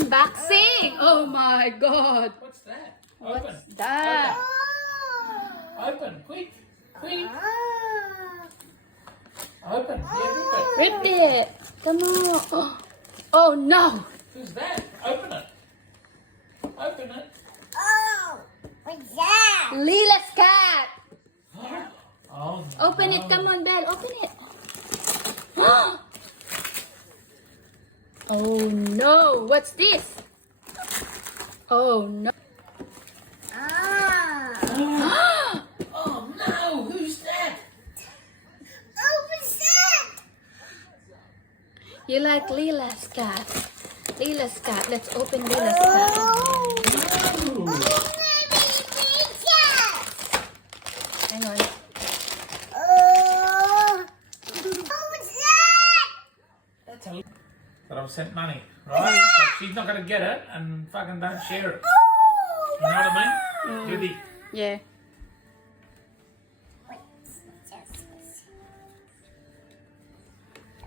Unboxing! Oh my god! What's that? What's Open. that? Open. Quick. Quick. Open. Yeah, Rip rip it. it! Come on! Oh no! Who's that? Open it. Open it. Oh, what's that? Lila's cat! Oh, Open no. it, come on, Belle, open it! Oh no! What's this? Oh no! Oh, Oh no! Who's that? what's that? You like Lila's cat? Lila's cat. Let's open Lila's cat. Oh, Oh. Hang on. what's that? That's a... But I've sent money, right? So she's not going to get it and fucking don't share it. Oh, You know what I mean? Do the... Yeah.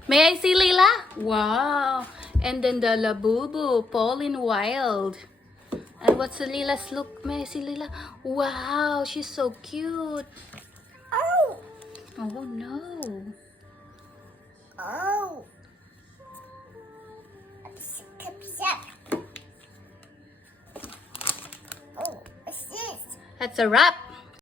May I see Lila? Wow. And then the Labubu, Pauline Wild. And what's the Lila's look? May I see Lila? Wow, she's so cute. Oh, Oh no. oh. Oh, what's this? That's a wrap.